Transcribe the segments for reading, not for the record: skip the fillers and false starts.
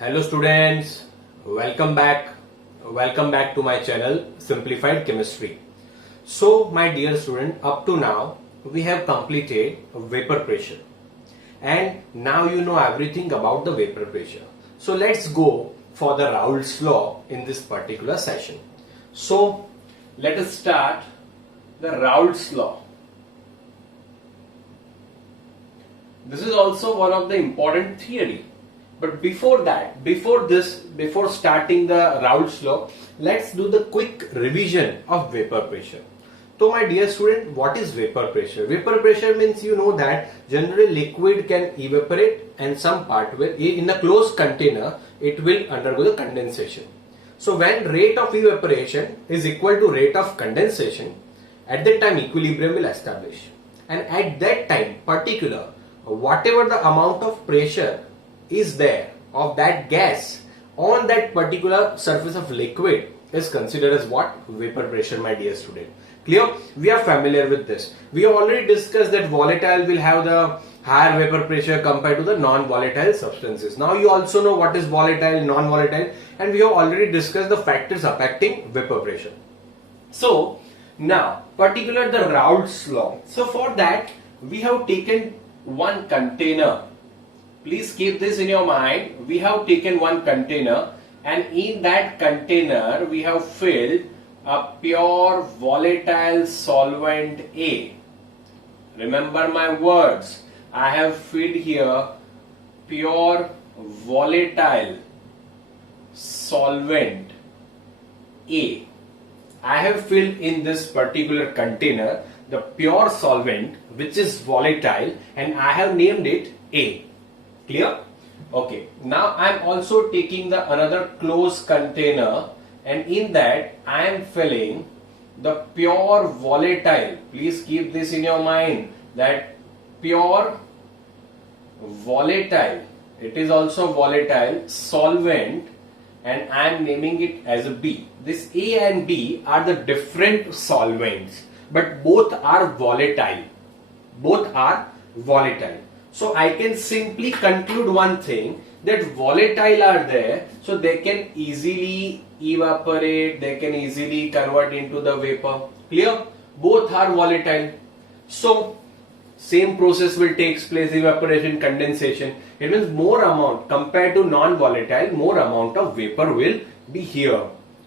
Hello students, welcome back. Welcome back to my channel Simplified Chemistry. So my dear student, up to now we have completed vapor pressure and now you know everything about the vapor pressure. So let's go for the Raults law in this particular session. So let us start the Raults law. This is also one of the important theory. But before that, before starting the Raults law, let's do the quick revision of vapor pressure. So my dear student, what is vapor pressure? Vapor pressure means you know that generally liquid can evaporate and some part will, in a closed container, it will undergo the condensation. So when rate of evaporation is equal to rate of condensation, at that time equilibrium will establish. And at that time, particular, whatever the amount of pressure is there of that gas on that particular surface of liquid is considered as what? Vapor pressure, my dear student. Clear? We are familiar with this. We have already discussed that volatile will have the higher vapor pressure compared to the non-volatile substances. Now you also know what is volatile, non-volatile, and we have already discussed the factors affecting vapor pressure. So now particular the Raults law. So for that we have taken one container. Please keep this in your mind. We have taken one container and in that container we have filled a pure volatile solvent A. Remember my words. I have filled here pure volatile solvent A. I have filled in this particular container the pure solvent which is volatile and I have named it A. Clear? Okay. Now I am also taking the another closed container and in that I am filling the pure volatile. Please keep this in your mind that pure volatile. It is also volatile solvent and I am naming it as a B. This A and B are the different solvents but both are volatile. Both are volatile. So I can simply conclude one thing that volatile are there, so they can easily evaporate, they can easily convert into the vapor. Clear? Both are volatile. So same process will take place, evaporation, condensation. It means more amount compared to non-volatile, more amount of vapor will be here.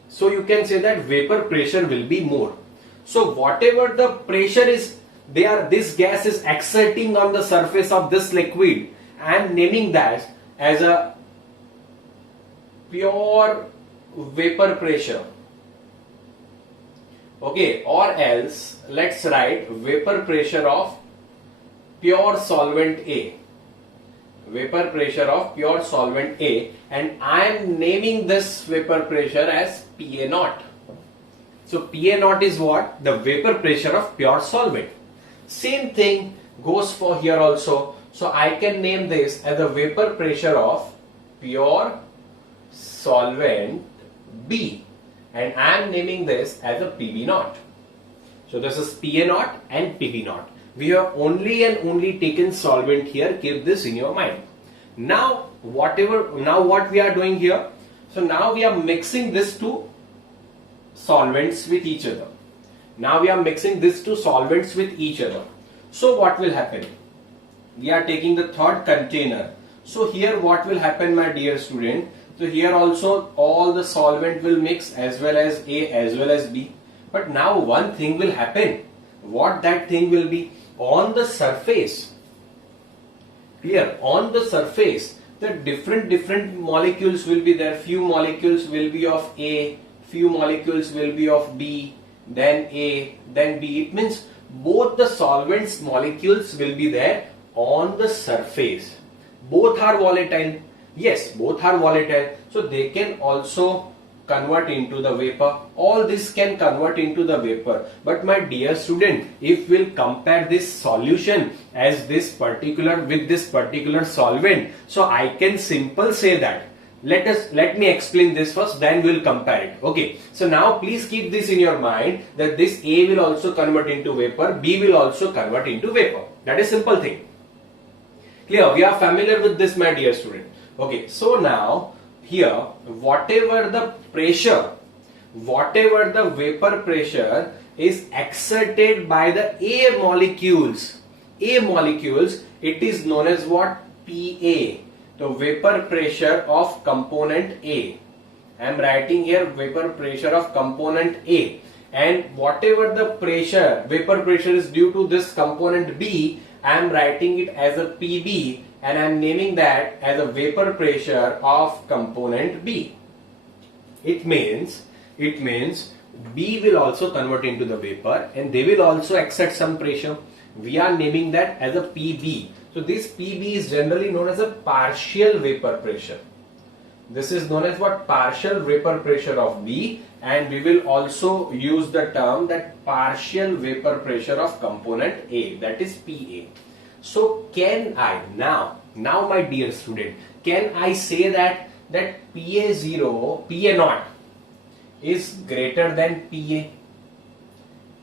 So you can say that vapor pressure will be more. So whatever the pressure is, this gas is exerting on the surface of this liquid. I am naming that as a pure vapor pressure. Okay, or else let's write vapor pressure of pure solvent A. Vapor pressure of pure solvent A, and I am naming this vapor pressure as PA naught. So PA naught is what? The vapor pressure of pure solvent. Same thing goes for here also. So I can name this as the vapor pressure of pure solvent B and I am naming this as a PB naught. So this is PA naught and PB naught. We have only and only taken solvent here. Keep this in your mind. Now what we are doing here? So now we are mixing these two solvents with each other. Now we are mixing these two solvents with each other. So what will happen? We are taking the third container. So here what will happen, my dear student? So here also all the solvent will mix as well as A as well as B. But now one thing will happen. What that thing will be? On the surface. Clear? On the surface, the different molecules will be there. Few molecules will be of A, few molecules will be of B, then A, then B. It means both the solvents molecules will be there on the surface. Both are volatile. Yes, both are volatile. So they can also convert into the vapor. All this can convert into the vapor. But my dear student, if we'll compare this solution as this particular with this particular solvent, so I can simple say that. Let me explain this first, then we'll compare it. Okay, so now please keep this in your mind that this A will also convert into vapor, B will also convert into vapor. That is simple thing. Clear? We are familiar with this, my dear student. Okay, so now here whatever the vapor pressure is exerted by the A molecules, it is known as what? PA. So vapor pressure of component A. I am writing here vapor pressure of component A, and whatever the vapor pressure is due to this component B, I am writing it as a PB, and I am naming that as a vapor pressure of component B. It means B will also convert into the vapor and they will also exert some pressure. We are naming that as a PB. So this PB is generally known as a partial vapor pressure. This is known as what? Partial vapor pressure of B, and we will also use the term that partial vapor pressure of component A, that is PA. So can I now my dear student, can I say that PA0, PA0 is greater than PA?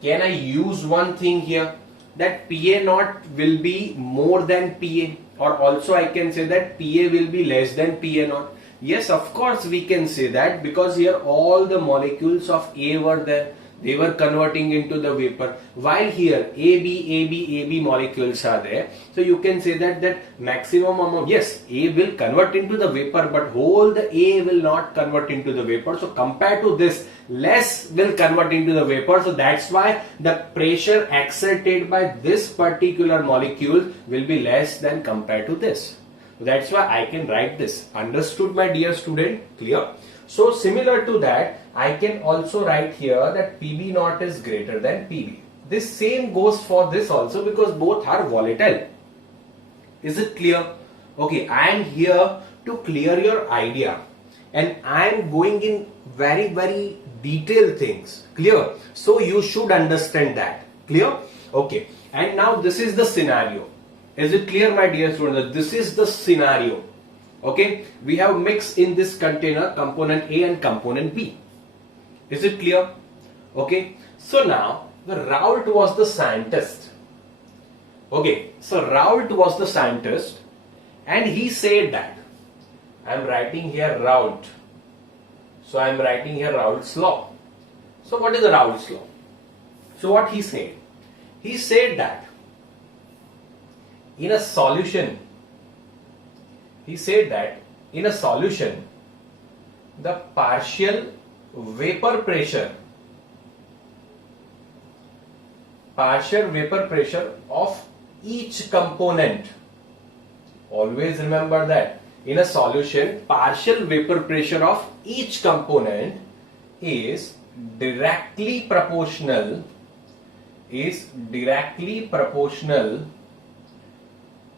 Can I use one thing here that PA0 will be more than PA, or also I can say that PA will be less than PA0? Yes, of course we can say that, because here all the molecules of A were there. They were converting into the vapor, while here AB molecules are there. So you can say that maximum amount, yes, A will convert into the vapor, but whole the A will not convert into the vapor. So compared to this, less will convert into the vapor. So that's why the pressure exerted by this particular molecule will be less than compared to this. That's why I can write this. Understood, my dear student? Clear? So similar to that, I can also write here that PB0 is greater than PB. This same goes for this also, because both are volatile. Is it clear? Okay, I am here to clear your idea, and I am going in very detailed things. Clear? So you should understand that. Clear? Okay, and now this is the scenario. Is it clear, my dear students? This is the scenario. Okay, we have mixed in this container component A and component B. Is it clear? Okay, so now the Rault was the scientist. Okay, so Rault was the scientist, and he said that, I am writing here Rault. So I am writing here Rault's law. So what is the Rault's law? So what he said? He said that in a solution, the partial vapor pressure of each component, always remember that in a solution, partial vapor pressure of each component is directly proportional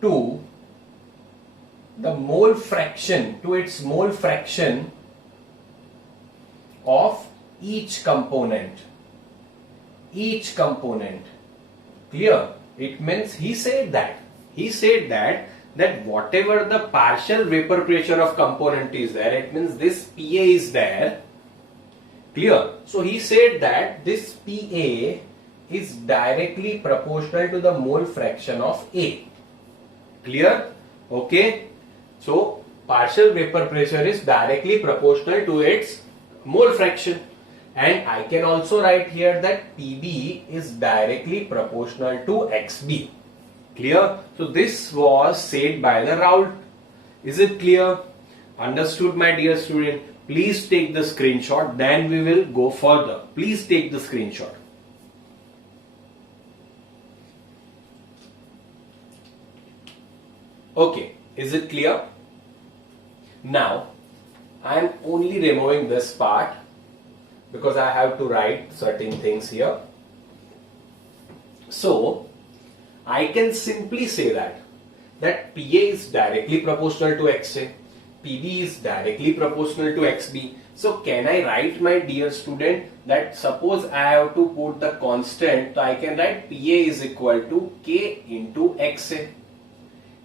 to the mole fraction, to its mole fraction of each component. Clear? It means he said that whatever the partial vapor pressure of component is there, it means this PA is there. Clear? So he said that this PA is directly proportional to the mole fraction of A. Clear? Okay. So partial vapor pressure is directly proportional to its mole fraction, and I can also write here that PB is directly proportional to XB. Clear? So this was said by the Rault. Is it clear? Understood, my dear student? Please take the screenshot, then we will go further. Please take the screenshot. Okay, is it clear? Now, I am only removing this part because I have to write certain things here. So, I can simply say that PA is directly proportional to XA, PB is directly proportional to XB. So, can I write, my dear student, that suppose I have to put the constant, so I can write PA is equal to K into XA.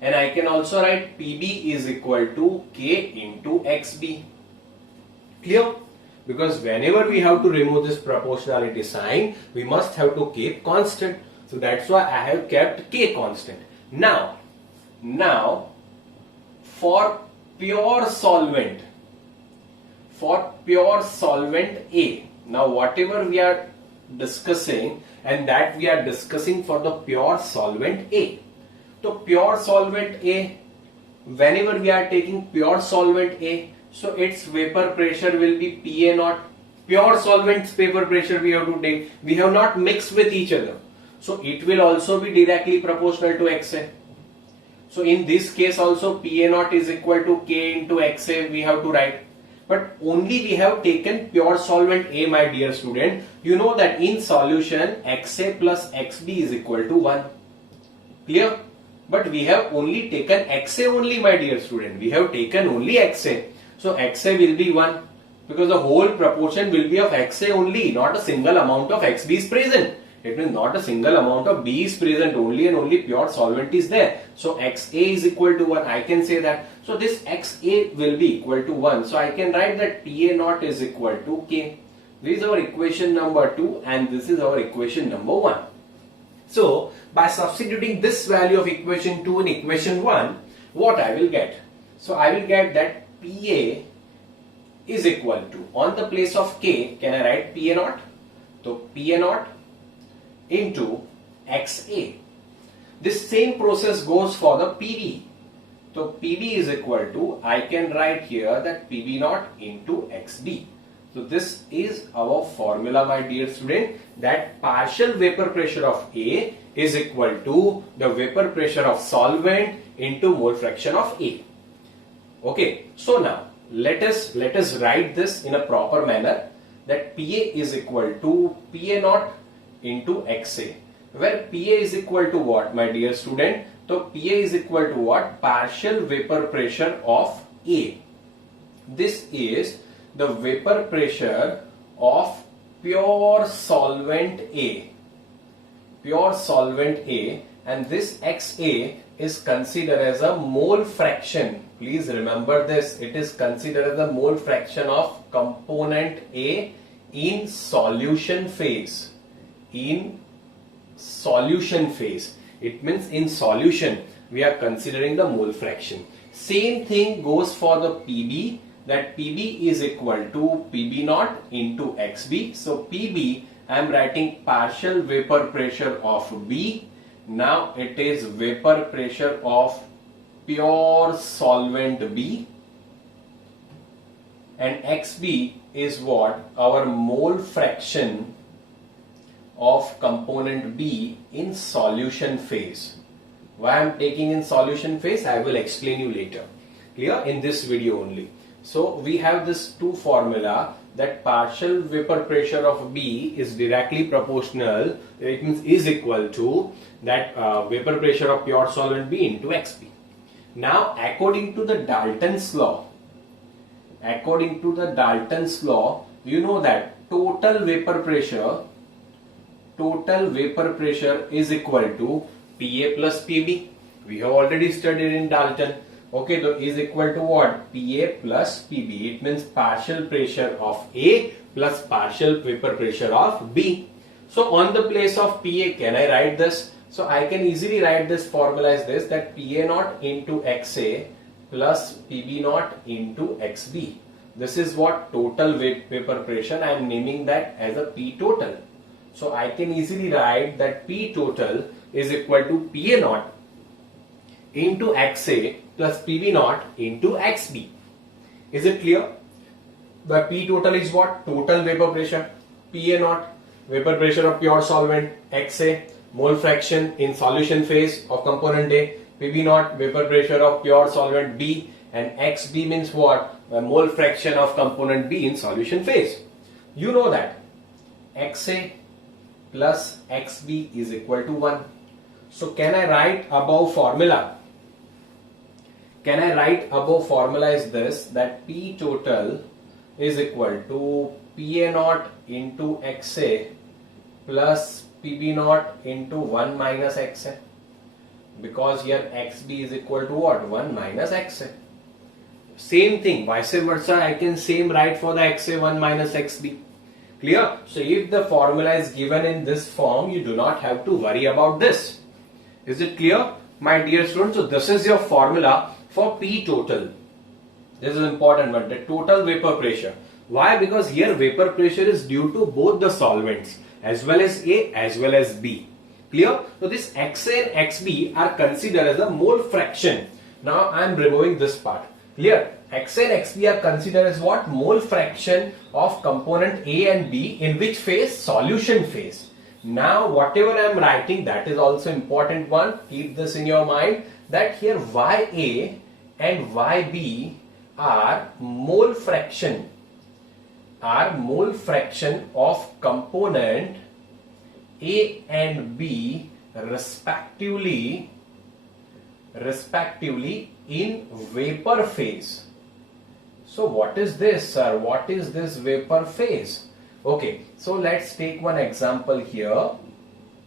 And I can also write PB is equal to K into XB. Clear? Because whenever we have to remove this proportionality sign, we must have to keep constant. So that's why I have kept K constant. Now for pure solvent, for pure solvent A. Now whatever we are discussing, and that we are discussing for the pure solvent A. So pure solvent A, whenever we are taking pure solvent A, so its vapor pressure will be PA naught. Pure solvent's vapor pressure we have to take. We have not mixed with each other. So it will also be directly proportional to XA. So in this case also PA naught is equal to K into XA we have to write. But only we have taken pure solvent A, my dear student. You know that in solution XA plus XB is equal to 1. Clear? But we have only taken XA only, my dear student. We have taken only XA. So XA will be 1. Because the whole proportion will be of XA only, not a single amount of XB is present. It means not a single amount of B is present, only and only pure solvent is there. So XA is equal to 1, I can say that. So this XA will be equal to 1. So I can write that PA naught is equal to K. This is our equation number 2 and this is our equation number 1. So by substituting this value of equation 2 in equation 1, what I will get? So I will get that PA is equal to, on the place of K, can I write PA naught? So PA naught into XA. This same process goes for the PB. So PB is equal to, I can write here that PB naught into XB. So this is our formula, my dear student, that partial vapor pressure of A is equal to the vapor pressure of solvent into mole fraction of A. Okay, so now let us write this in a proper manner, that PA is equal to PA naught into XA, where PA is equal to what, my dear student? So PA is equal to what? Partial vapor pressure of A. This is the vapor pressure of pure solvent A. Pure solvent A, and this XA is considered as a mole fraction. Please remember this, it is considered as a mole fraction of component A in solution phase. In solution phase, it means in solution we are considering the mole fraction. Same thing goes for the PB, that PB is equal to PB naught into XB. So PB, I am writing partial vapor pressure of B. Now it is vapor pressure of pure solvent B, and XB is what? Our mole fraction of component B in solution phase. Why I am taking in solution phase, I will explain you later. Clear? In this video only. So we have this two formula, that partial vapor pressure of B is directly proportional, it means is equal to that vapor pressure of pure solvent B into XB. Now according to the Dalton's law, you know that total vapor pressure is equal to PA plus PB. We have already studied in Dalton. Okay, so is equal to what? PA plus PB. It means partial pressure of A plus partial vapor pressure of B. So on the place of PA, can I write this? So I can easily write this formula as this, that PA naught into XA plus PB naught into XB. This is what? Total vapor pressure. I am naming that as a P total. So I can easily write that P total is equal to PA naught into XA plus PB naught into XB. Is it clear? The P total is what? Total vapor pressure. PA naught, vapor pressure of pure solvent. XA, mole fraction in solution phase of component A. PB naught, vapor pressure of pure solvent B. And XB means what? The mole fraction of component B in solution phase. You know that XA plus XB is equal to 1. So can I write above formula? Can I write above formula is this, that P total is equal to PA naught into XA plus PB naught into 1 minus XA, because here XB is equal to what? 1 minus XA. Same thing, vice versa, I can same write for the XA 1 minus XB. Clear? So if the formula is given in this form, you do not have to worry about this. Is it clear, my dear students? So this is your formula for P total. This is important one, the total vapor pressure. Why? Because here vapor pressure is due to both the solvents as well as A as well as B. Clear? So this XA and XB are considered as a mole fraction. Now I am removing this part. Clear? XA and XB are considered as what? Mole fraction of component A and B in which phase? Solution phase. Now whatever I am writing, that is also important one. Keep this in your mind that here YA and YB are mole fraction of component A and B respectively in vapor phase. So what is this, sir? What is this vapor phase? Okay, so let's take one example here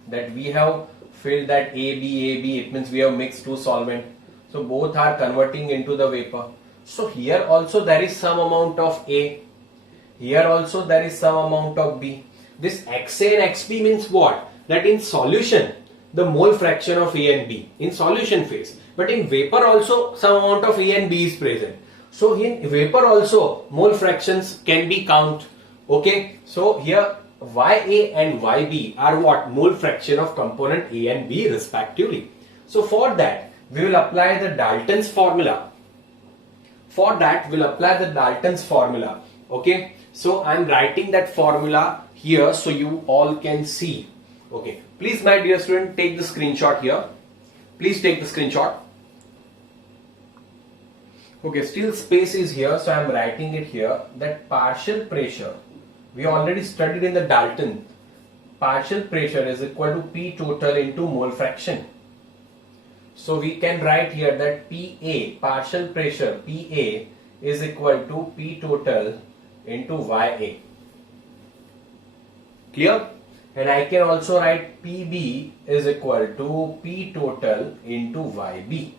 that we have filled that AB, it means we have mixed two solvent. So both are converting into the vapor. So here also there is some amount of A. Here also there is some amount of B. This XA and XB means what? That in solution, the mole fraction of A and B in solution phase. But in vapor also some amount of A and B is present. So in vapor also mole fractions can be count. Okay. So here YA and YB are what? Mole fraction of component A and B respectively. So for that we will apply the Dalton's formula. For that we will apply the Dalton's formula. Okay. So I am writing that formula here so you all can see. Okay. Please my dear student, take the screenshot here. Please take the screenshot. Okay, still space is here, so I am writing it here that partial pressure, we already studied in the Dalton, partial pressure is equal to P total into mole fraction. So we can write here that PA, partial pressure PA is equal to P total into YA. Clear? And I can also write PB is equal to P total into YB.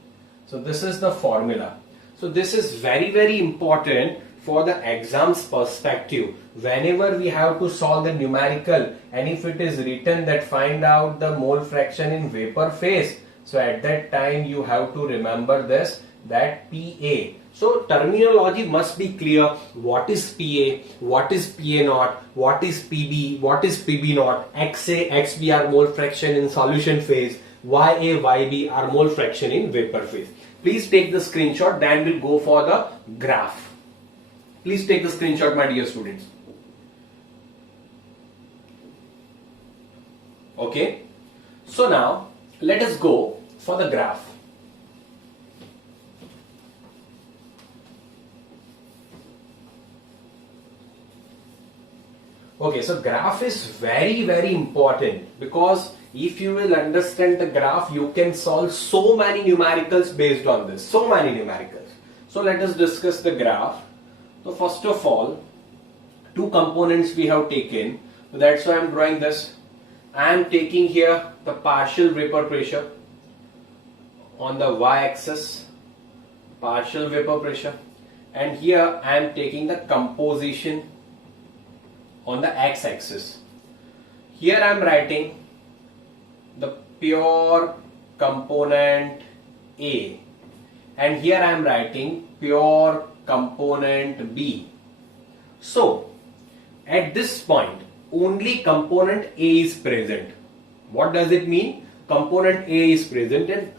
So this is the formula. So this is very, very important for the exam's perspective. Whenever we have to solve the numerical and if it is written that find out the mole fraction in vapor phase, so at that time you have to remember this, that PA. So terminology must be clear. What is PA? What is PA naught? What is PB? What is PB naught? XA, XB are mole fraction in solution phase. YA, YB are mole fraction in vapor phase. Please take the screenshot, then we'll go for the graph. Please take the screenshot, my dear students. Okay. So now let us go for the graph. Okay, so graph is very, very important because if you will understand the graph, you can solve so many numericals based on this. So many numericals. So let us discuss the graph. So first of all, two components we have taken. So that's why I am drawing this. I am taking here the partial vapor pressure on the y-axis, partial vapor pressure, and here I am taking the composition on the x-axis. Here I am writing the pure component A, and here I am writing pure component B. So at this point only component A is present. What does it mean? Component A is present, and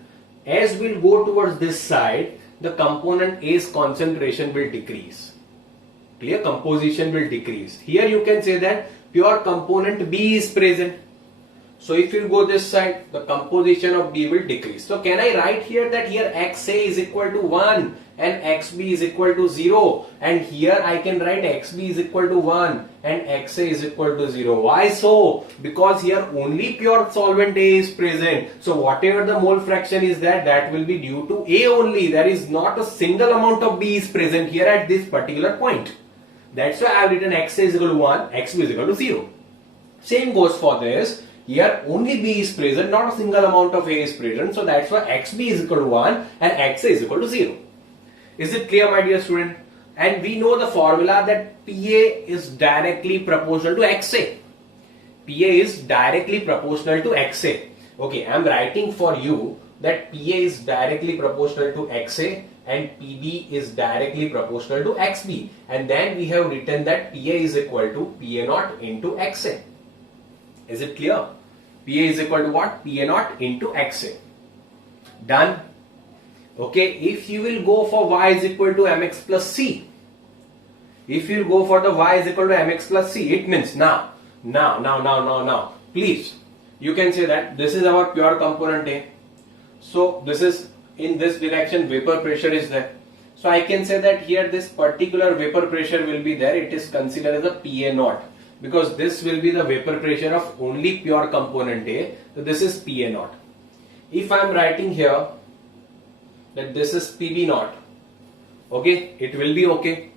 as we will go towards this side, the component A's concentration will decrease. Clear? Composition will decrease. Here you can say that pure component B is present. So if you go this side, the composition of B will decrease. So can I write here that here XA is equal to 1 and XB is equal to 0, and here I can write XB is equal to 1 and XA is equal to 0. Why so? Because here only pure solvent A is present. So whatever the mole fraction is there, that will be due to A only. There is not a single amount of B is present here at this particular point. That's why I have written XA is equal to 1, XB is equal to 0. Same goes for this. Here only B is present, not a single amount of A is present. So that's why XB is equal to 1 and XA is equal to 0. Is it clear, my dear student? And we know the formula that PA is directly proportional to XA. PA is directly proportional to XA. Okay, I am writing for you that PA is directly proportional to XA and PB is directly proportional to XB, and then we have written that PA is equal to PA naught into XA. Is it clear? PA is equal to what? PA naught into XA. Done. Okay, if you will go for y is equal to mx plus c, if you go for the y is equal to mx plus c, it means now, please, you can say that this is our pure component A. So this is in this direction, vapor pressure is there. So I can say that here this particular vapor pressure will be there. It is considered as a PA naught because this will be the vapor pressure of only pure component A. So this is PA naught. If I am writing here that this is PB naught, okay, it will be okay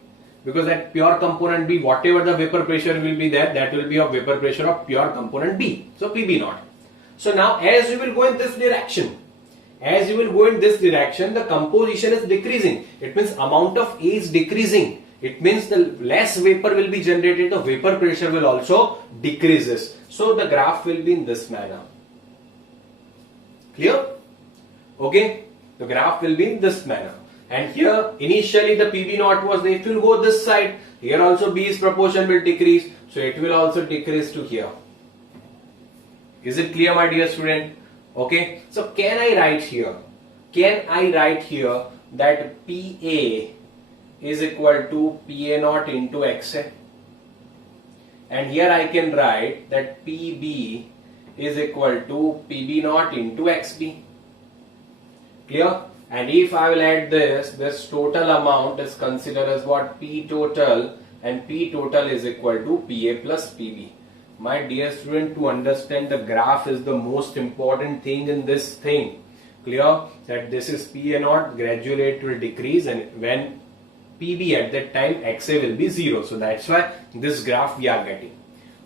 because at pure component B, whatever the vapor pressure will be there, that will be a vapor pressure of pure component B. So PB naught. So now as you will go in this direction, the composition is decreasing. It means amount of A is decreasing. It means the less vapor will be generated, the vapor pressure will also decreases. So the graph will be in this manner. Clear? Okay. The graph will be in this manner. And here initially the PB naught was there. If you go this side, here also B's proportion will decrease. So it will also decrease to here. Is it clear, my dear student? Okay, so can I write here that PA is equal to PA naught into XA, and here I can write that PB is equal to PB naught into XB. Clear? And if I will add this total amount is considered as what? P total, and P total is equal to PA plus PB. My dear student, to understand the graph is the most important thing in this thing. Clear? That this is PA naught, gradually it will decrease, and when PB at that time XA will be 0. So that's why this graph we are getting.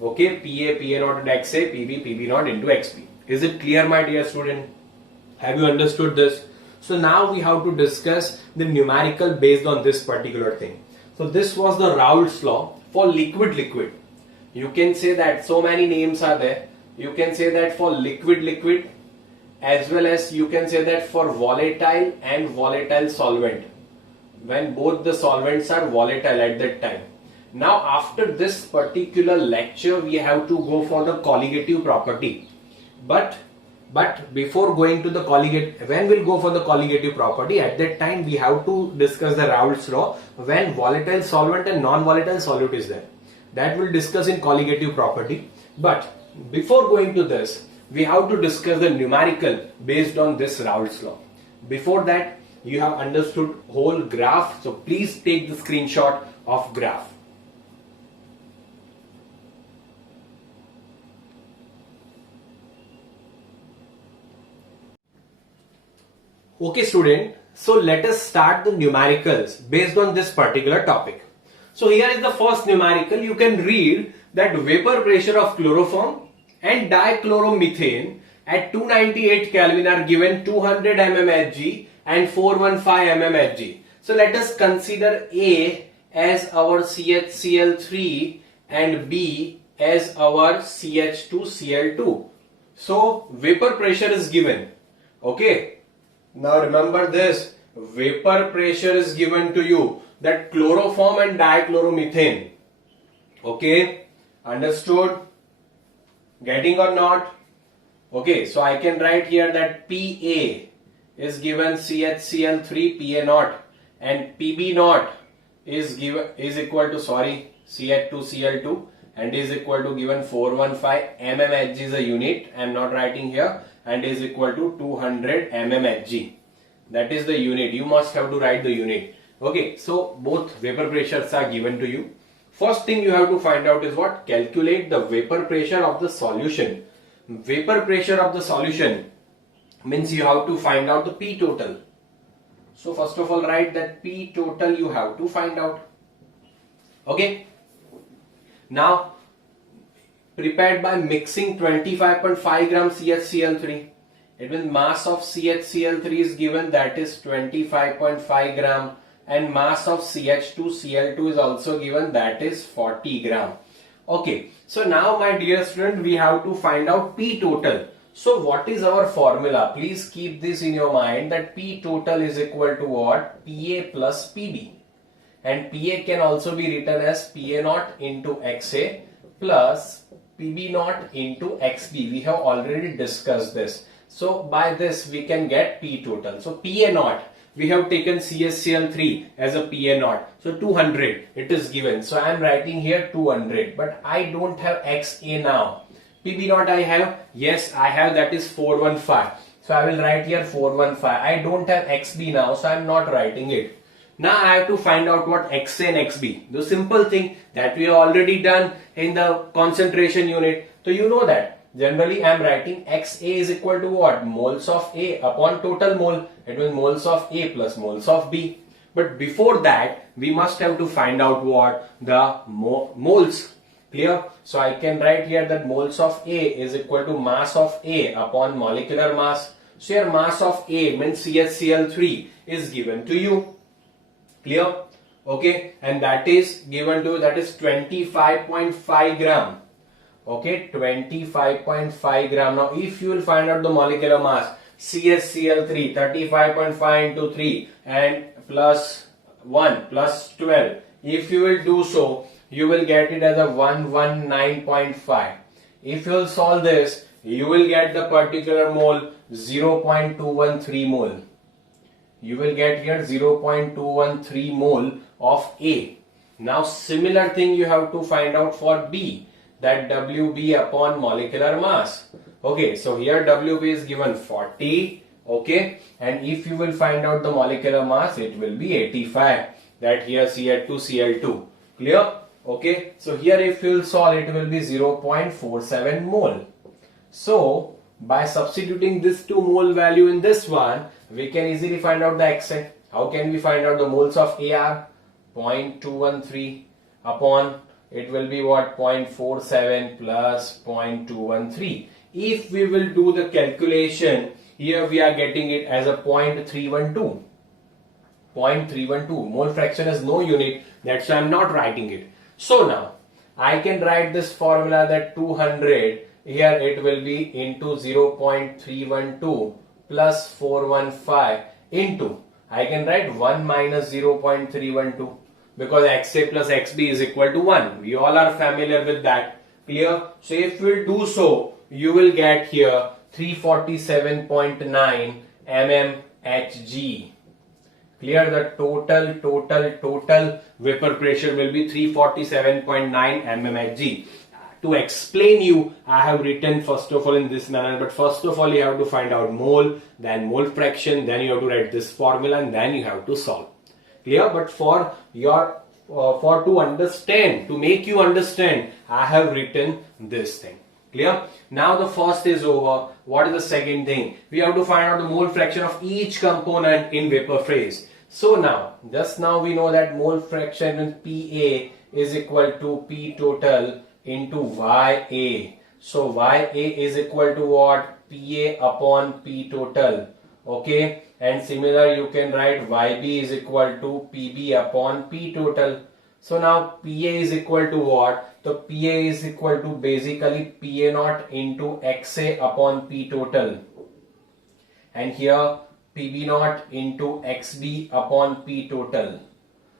Okay, PA naught into XA, PB naught into XB. Is it clear, my dear student? Have you understood this? So now we have to discuss the numerical based on this particular thing. So this was the Raults law for liquid. You can say that so many names are there. You can say that for liquid, as well as you can say that for volatile and volatile solvent, when both the solvents are volatile at that time. Now after this particular lecture we have to go for the colligative property. But before going to the colligative, when we'll go for the colligative property, at that time we have to discuss the Raults law when volatile solvent and non-volatile solute is there. That we'll discuss in colligative property. But before going to this, we have to discuss the numerical based on this Raults law. Before that, you have understood whole graph. So please take the screenshot of graph. Okay student, so let us start the numericals based on this particular topic. So here is the first numerical. You can read that vapor pressure of chloroform and dichloromethane at 298 Kelvin are given 200 mmHg and 415 mmHg. So let us consider A as our CHCl3 and B as our CH2Cl2. So vapor pressure is given. Okay. Now remember this, vapor pressure is given to you, that chloroform and dichloromethane. Okay, understood? Getting or not? Okay, so I can write here that PA is given CHCl3 PA naught and PB naught is equal to CH2Cl2 and is equal to given 415 mmHg is a unit. I am not writing here. And is equal to 200 mmHg. That is the unit. You must have to write the unit. Okay, so both vapor pressures are given to you. First thing you have to find out is what? Calculate the vapor pressure of the solution. Vapor pressure of the solution means you have to find out the P total. So first of all, write that P total you have to find out. Okay. Now, prepared by mixing 25.5 gram CHCl3. It means mass of CHCl3 is given, that is 25.5 gram, and mass of CH2Cl2 is also given, that is 40 gram. Okay, so now my dear student, we have to find out P total. So what is our formula? Please keep this in your mind that P total is equal to what? PA plus PB. And PA can also be written as PA naught into XA plus PB naught into XB. We have already discussed this. So by this we can get P total. So PA naught, we have taken CSCl3 as a PA naught. So 200 it is given. So I am writing here 200, but I don't have XA now. PB naught I have, yes I have, that is 415. So I will write here 415. I don't have XB now, so I am not writing it. Now I have to find out what XA and XB. The simple thing that we have already done in the concentration unit. So you know that. Generally I am writing XA is equal to what? Moles of A upon total mole. It means moles of A plus moles of B. But before that we must have to find out what? The moles. Clear? So I can write here that moles of A is equal to mass of A upon molecular mass. So here mass of A means CHCl3 is given to you. Clear? Okay, and that is given to, that is 25.5 gram. Okay, 25.5 gram. Now if you will find out the molecular mass, CHCl3 35.5 into 3 and plus 1 plus 12. If you will do so, you will get it as a 119.5. If you will solve this, you will get the particular mole 0.213 mole. You will get here 0.213 mole of A. Now similar thing you have to find out for B, that WB upon molecular mass. Okay, so here WB is given 40. Okay, and if you will find out the molecular mass, it will be 85. That here Cl2, clear? Okay, so here if you will solve, it will be 0.47 mole. So by substituting this 2 mole value in this one, we can easily find out the XA. How can we find out the moles of AR? 0.213 upon, it will be what? 0.47 plus 0.213. If we will do the calculation, here we are getting it as a 0.312. 0.312. Mole fraction is no unit, that's why I am not writing it. So now I can write this formula that 200, here it will be into 0.312 plus 415 into, I can write 1 minus 0.312 because XA plus XB is equal to 1. We all are familiar with that. Clear? So if we will do so, you will get here 347.9 mmHg. Clear? The total vapor pressure will be 347.9 mmHg. To explain you, I have written first of all in this manner, but first of all you have to find out mole, then mole fraction, then you have to write this formula, and then you have to solve. Clear? But for your to understand, to make you understand, I have written this thing. Clear? Now the first is over. What is the second thing? We have to find out the mole fraction of each component in vapor phase. So now, just now we know that mole fraction in PA is equal to P total into YA. So YA is equal to what? PA upon P total. Okay, and similar you can write YB is equal to PB upon P total. So now PA is equal to what? So PA is equal to basically PA naught into XA upon P total, and here PB naught into XB upon P total.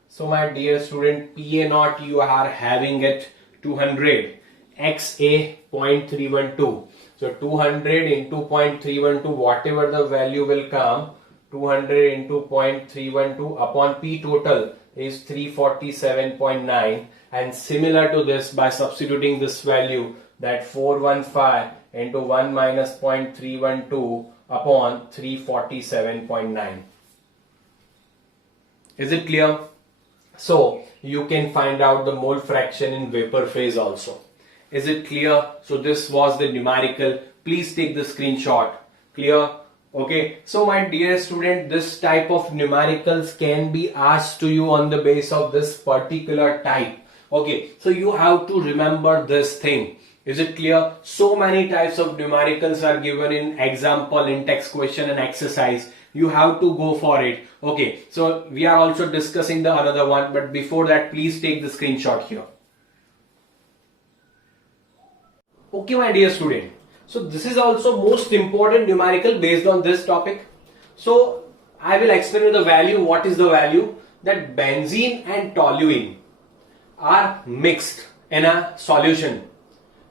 So my dear student, PA naught you are having it 200, XA 0.312. So 200 into 0.312, whatever the value will come, 200 into 0.312 upon P total is 347.9, and similar to this, by substituting this value, that 415 into 1 minus 0.312 upon 347.9. Is it clear? So you can find out the mole fraction in vapor phase also. Is it clear? So this was the numerical. Please take the screenshot. Clear? Okay. So my dear student, this type of numericals can be asked to you on the base of this particular type. Okay. So you have to remember this thing. Is it clear? So many types of numericals are given in example, in text question and exercise. You have to go for it. Okay. So we are also discussing the another one, but before that, please take the screenshot here. Okay, my dear student. So this is also most important numerical based on this topic. So I will explain you the value. What is the value? That benzene and toluene are mixed in a solution.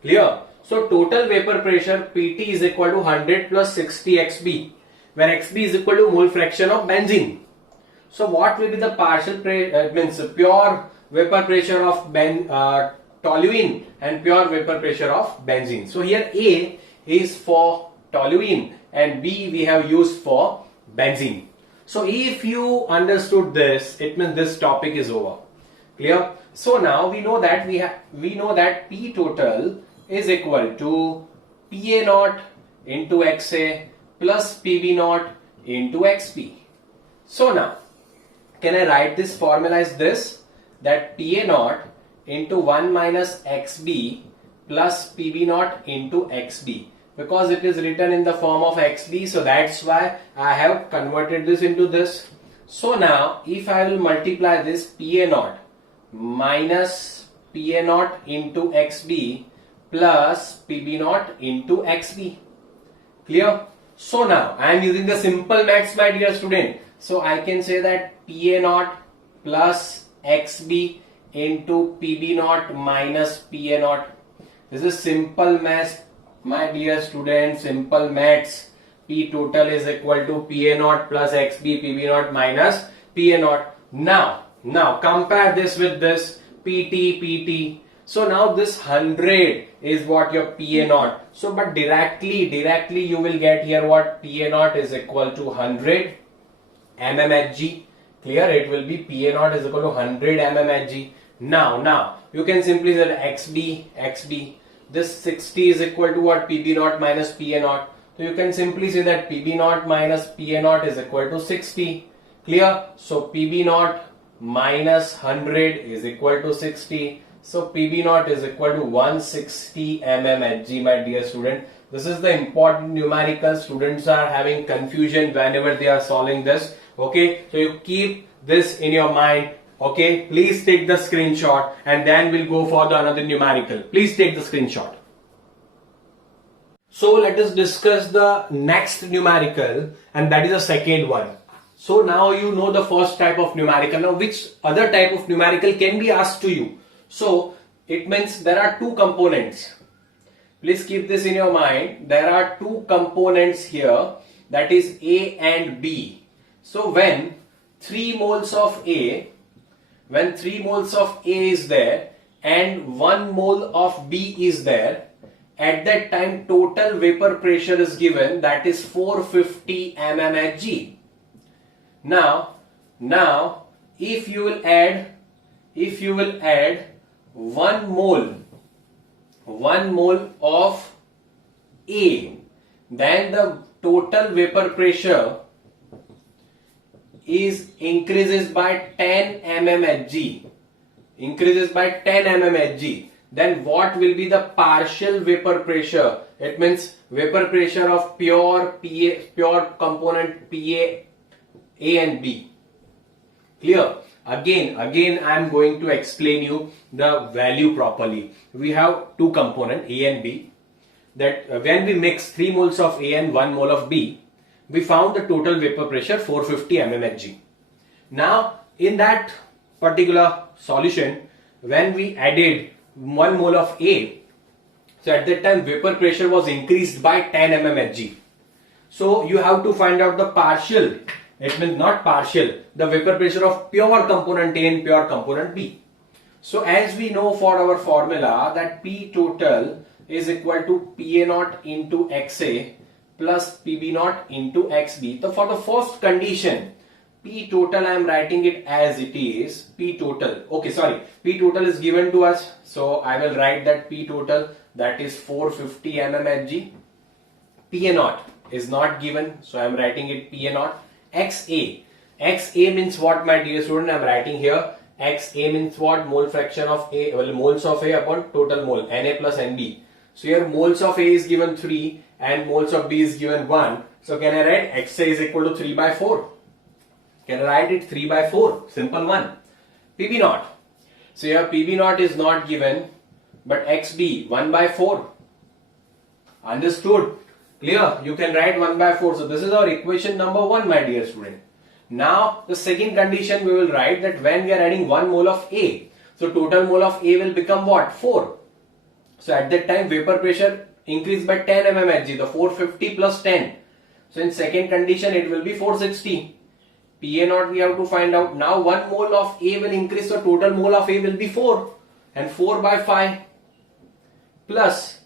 Clear? So total vapor pressure PT is equal to 100 plus 60 XB, where XB is equal to mole fraction of benzene. So what will be the partial means pure vapor pressure of toluene and pure vapor pressure of benzene. So here A is for toluene and B we have used for benzene. So if you understood this, it means this topic is over. Clear? So now we know that P total is equal to PA naught into XA plus PB naught into XP. So now can I write this formula as this, that PA naught into 1 minus XB plus PB naught into XB, because it is written in the form of XB, so that's why I have converted this into this. So now if I will multiply this PA naught minus PA naught into XB plus PB naught into XB. Clear? So now I am using the simple maths, my dear student. So I can say that PA naught plus XB into PB naught minus PA naught. This is simple maths, my dear students, simple maths. P total is equal to PA naught plus XB PB naught minus PA naught. Now compare this with this PT. So now this 100 is what your PA naught. So but directly you will get here what PA naught is equal to 100 mmHg. Clear? It will be PA naught is equal to 100 mmHg. Now you can simply say XB. This 60 is equal to what? PB naught minus PA naught. So you can simply say that PB naught minus PA naught is equal to 60. Clear? So PB naught minus 100 is equal to 60. So PB naught is equal to 160 mmHg, my dear student. This is the important numerical. Students are having confusion whenever they are solving this. Okay, so you keep this in your mind. Okay, please take the screenshot and then we'll go for the another numerical. Please take the screenshot. So let us discuss the next numerical, and that is the second one. So now you know the first type of numerical. Now which other type of numerical can be asked to you? So it means there are two components. Please keep this in your mind. There are two components here, that is A and B. So when 3 moles of A is there and 1 mole of B is there, at that time total vapor pressure is given, that is 450 mmHg. Now if you will add 1 mole of A, then the total vapor pressure increases by 10 mmHg. Then what will be the partial vapor pressure? It means vapor pressure of pure component PA, A and B. Clear? Again I am going to explain you the value properly. We have two components A and B. That when we mix 3 moles of A and 1 mole of B, we found the total vapor pressure 450 mmHg. Now in that particular solution, when we added 1 mole of A, so at that time vapor pressure was increased by 10 mmHg. So you have to find out the partial, it means not partial, the vapor pressure of pure component A and pure component B. So as we know for our formula that P total is equal to PA naught into XA plus PB naught into XB. So for the first condition, P total I am writing it as it is. P total. Okay, sorry. P total is given to us. So I will write that P total, that is 450 mmHg. PA naught is not given. So I am writing it PA naught. XA. XA means what, my dear student? I am writing here. XA means what? Mole fraction of A, well, moles of A upon total mole, Na plus Nb. So here moles of A is given 3 and moles of B is given 1. So can I write XA is equal to 3 by 4? Can I write it 3 by 4? Simple one. PB naught. So here PB naught is not given, but XB 1 by 4. Understood? Clear? You can write 1 by 4. So this is our equation number 1, my dear student. Now the second condition we will write that when we are adding 1 mole of A, so total mole of A will become what? 4. So at that time vapor pressure increased by 10 mmHg, the 450 plus 10. So in second condition it will be 460. PA naught we have to find out. Now 1 mole of A will increase, so total mole of A will be 4. And 4 by 5 plus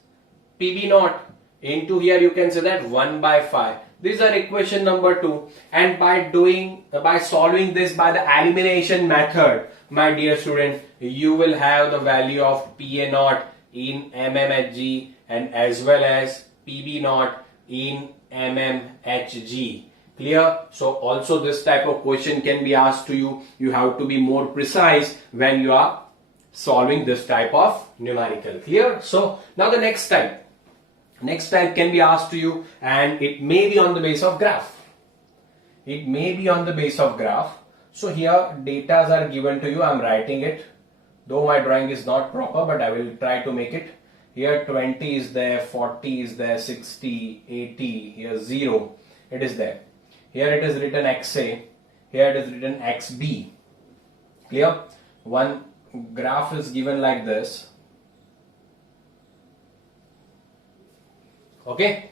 PB naught into here you can say that 1 by 5. These are equation number 2. And by solving this by the elimination method, my dear student, you will have the value of PA naught in mmHg and as well as PB naught in mmHg. Clear? So also this type of question can be asked to you. You have to be more precise when you are solving this type of numerical. Clear? So now the next type can be asked to you, and it may be on the base of graph. It may be on the base of graph. So here data are given to you. I am writing it, though my drawing is not proper, but I will try to make it. Here 20 is there, 40 is there, 60, 80, here 0, it is there. Here it is written XA, here it is written XB. Clear? One graph is given like this. Okay,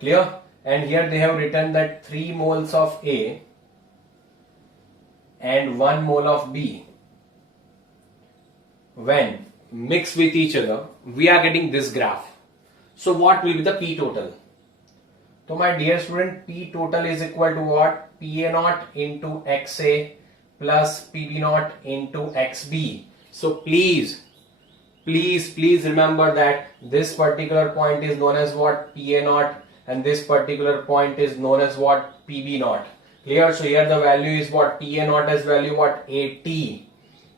clear? And here they have written that 3 moles of A and 1 mole of B, when mixed with each other, we are getting this graph. So what will be the P total? So my dear student, P total is equal to what? PA naught into XA plus PB naught into XB. So please remember that this particular point is known as what? PA naught, and this particular point is known as what? PB naught. Clear? So here the value is what? PA naught as value what? 80.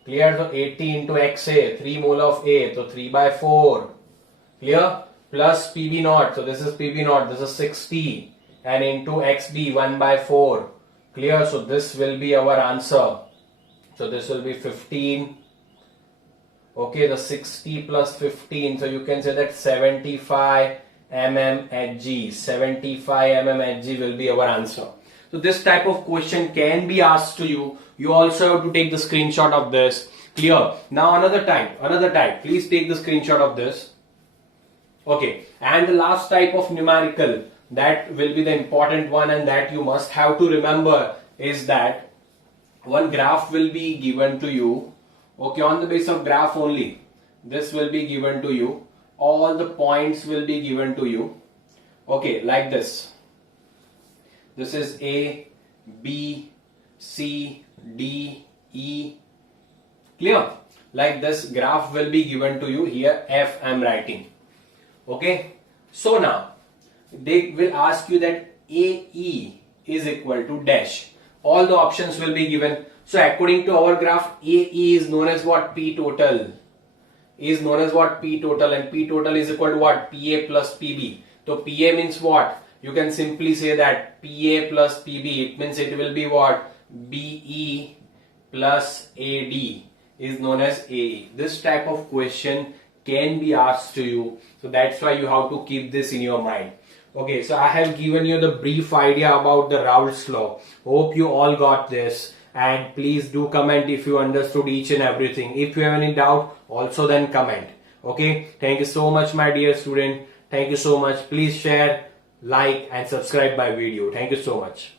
Clear? So 80 into XA, 3 mole of A, so 3 by 4. Clear? Plus PB naught, so this is PB naught, this is 60, and into XB 1 by 4. Clear? So this will be our answer. So this will be 15. Okay, the 60 plus 15, so you can say that 75 mmHg. 75 mmHg will be our answer. So this type of question can be asked to you. You also have to take the screenshot of this. Clear? Now another type. Please take the screenshot of this. Okay, and the last type of numerical that will be the important one, and that you must have to remember is that one graph will be given to you. Okay, on the base of graph only, this will be given to you. All the points will be given to you. Okay, like this. This is A, B, C, D, E. Clear? Like this graph will be given to you. Here F I am writing. Okay. So now they will ask you that AE is equal to dash. All the options will be given. So according to our graph, AE is known as what? P total. Is known as what? P total, and P total is equal to what? PA plus PB. So PA means what? You can simply say that PA plus PB. It means it will be what? BE plus AD is known as AE. This type of question can be asked to you. So that's why you have to keep this in your mind. Okay, so I have given you the brief idea about the Raults law. Hope you all got this. And please do comment if you understood each and everything. If you have any doubt, also then comment. Okay, thank you so much, my dear student. Thank you so much. Please share, like and subscribe my video. Thank you so much.